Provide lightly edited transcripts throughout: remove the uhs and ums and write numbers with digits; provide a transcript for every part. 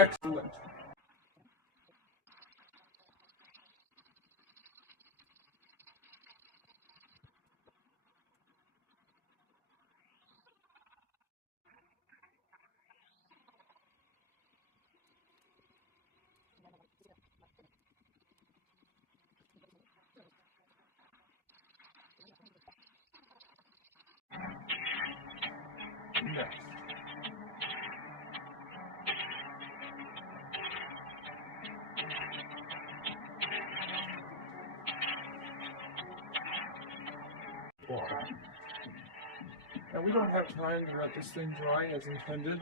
Excellent. Next. Water. Now we don't have time to let this thing dry as intended,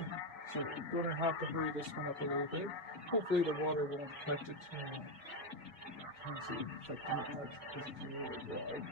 so we're going to have to hurry this one up a little bit. Hopefully the water won't affect it too much. Let's see, affect it much because it's really dry.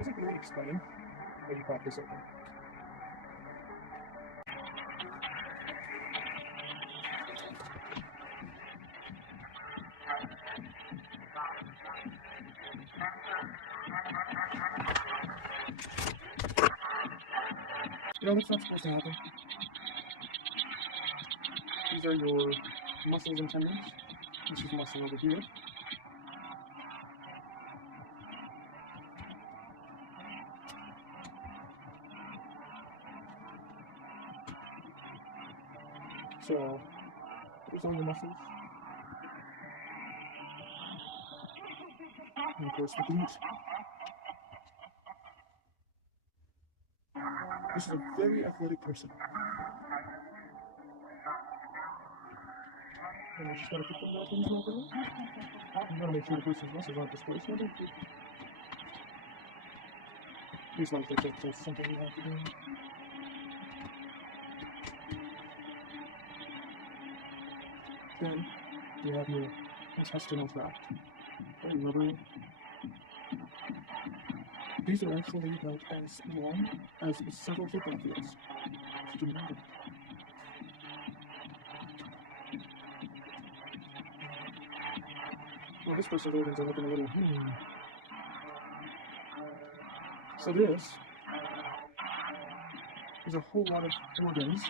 Isn't really exciting when you pop this open? You know, that's not supposed to happen. These are your muscles and tendons. This is muscle over here. So, there's all your muscles. And of course the glutes. This is a very athletic person. And I just gotta put them up in the over. I'm gonna make sure the person's muscles aren't displaced. Please like that, that's something we have to do. Then you have your intestinal tract. Very rubbery. These are actually about as long as several football fields. Just remember. Well, this person's organs are looking a little, So there's a whole lot of organs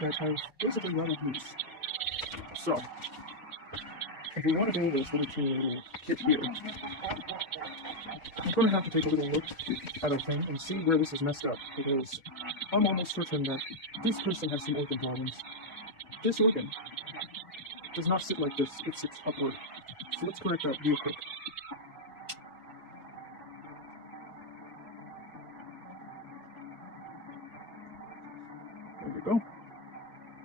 that have basically rattled loose. So, if we want to do this little kit here, I'm going to have to take a little look at our thing and see where this is messed up, because I'm almost certain that this person has some organ problems. This organ does not sit like this, it sits upward. So let's correct that real quick. There we go.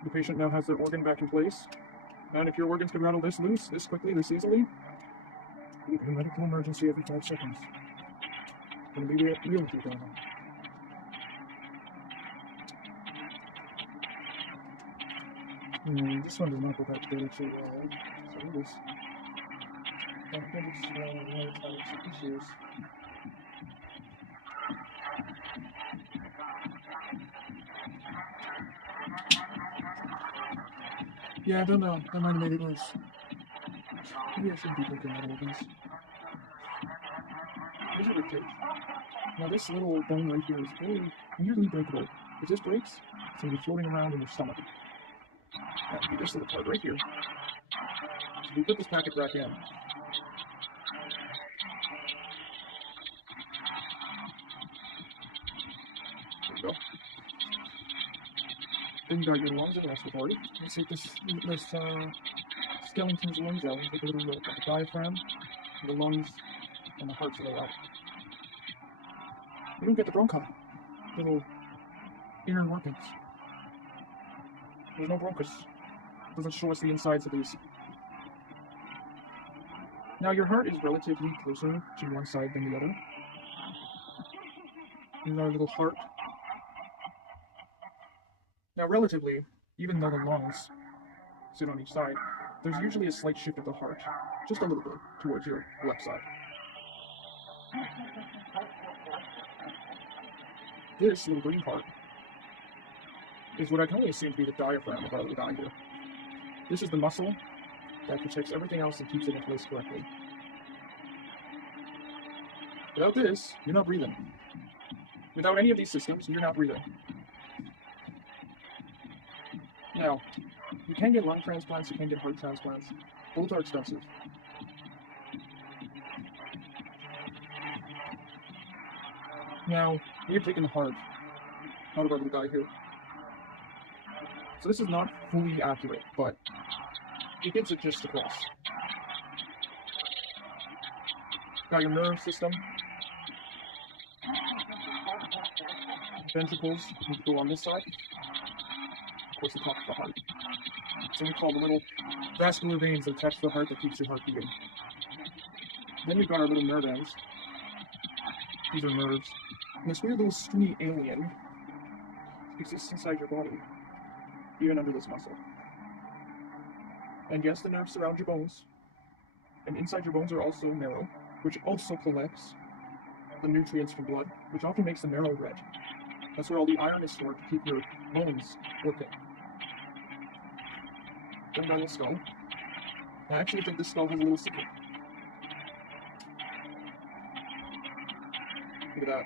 The patient now has their organ back in place. And if your organs can rattle this loose, this quickly, this easily, you can medical emergency every 5 seconds. Gonna be real with you, Donna. This one does not go back together too well. So this. I think it's one of the issues. Yeah, I don't know. That might have made it worse. Maybe I shouldn't be taking out organs. Here's a ribcage. Now this little bone right here is very nearly breakable. If this breaks, it's going to be floating around in your stomach. Now, this little part right here. So if you put this packet back in, there you go. Then you got your lungs and respiratory. Let's take this skeleton's lungs out and take a little look at the diaphragm, the lungs, and the heart to the out. We don't get the bronchi, little inner workings. There's no bronchus. It doesn't show us the insides of these. Now your heart is relatively closer to one side than the other. Here's our little heart. Now relatively, even though the lungs sit on each side, there's usually a slight shift of the heart, just a little bit, towards your left side. This little green part is what I can only assume to be the diaphragm of our little guy here. This is the muscle that protects everything else and keeps it in place correctly. Without this, you're not breathing. Without any of these systems, you're not breathing. Now, you can get lung transplants, you can get heart transplants. Both are expensive. Now, we have taken the heart out of our little guy here. So this is not fully accurate, but it gets it just across. Got your nerve system. Ventricles need to go on this side. Of course, the top of the heart. So we call the little vascular veins that attach to the heart that keeps your heart beating. Then we've got our little nerve ends. These are nerves. And this weird little stringy alien exists inside your body, even under this muscle. And yes, the nerves surround your bones. And inside your bones are also marrow, which also collects the nutrients from blood, which often makes the marrow red. That's where all the iron is stored to keep your bones working. Then got a little skull. I actually think this skull has a little secret. Look at that.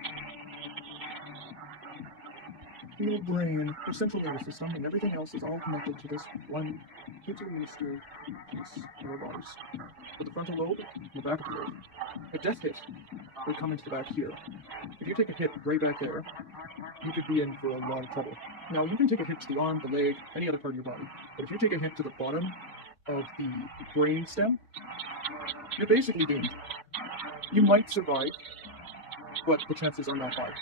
Little brain, your central nervous system, and everything else is all connected to this one hugely minuscule piece of our bodies. With the frontal lobe and the back of the lobe. A death hit would come into the back here. If you take a hit right back there, you could be in for a lot of trouble. Now, you can take a hit to the arm, the leg, any other part of your body, but if you take a hit to the bottom of the brain stem, you're basically doomed. You might survive, but the chances are not high.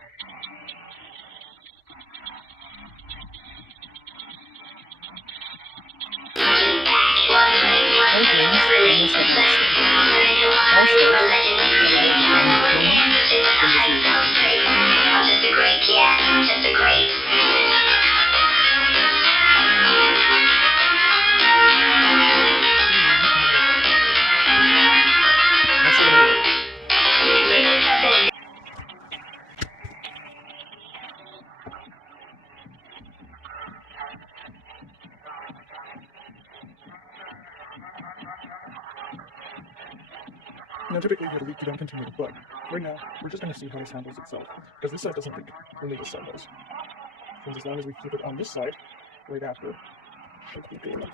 Now, typically here the week you don't continue, but right now we're just going to see how this handles itself, because this side doesn't leak, only this side does. And as long as we keep it on this side, right after, it should be good.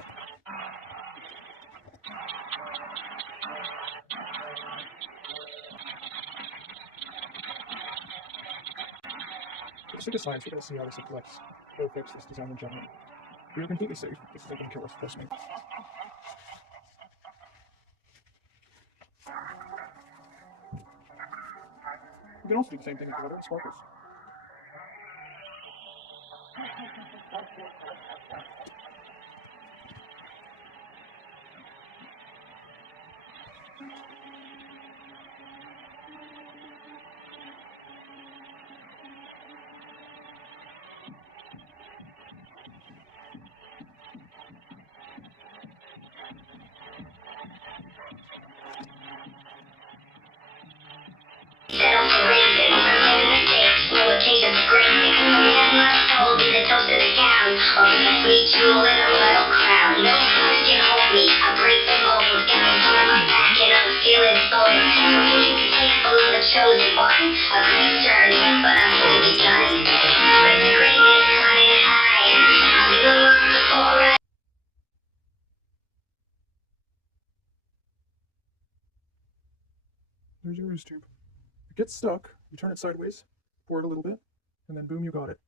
For the sake of science, we're going to see how this affects or affects this design in general. We are completely safe. This isn't going to kill us, trust me. You can also do the same thing with the other sparkles. There's your roost tube. If it gets stuck, you turn it sideways, pour it a little bit, and then boom, you got it.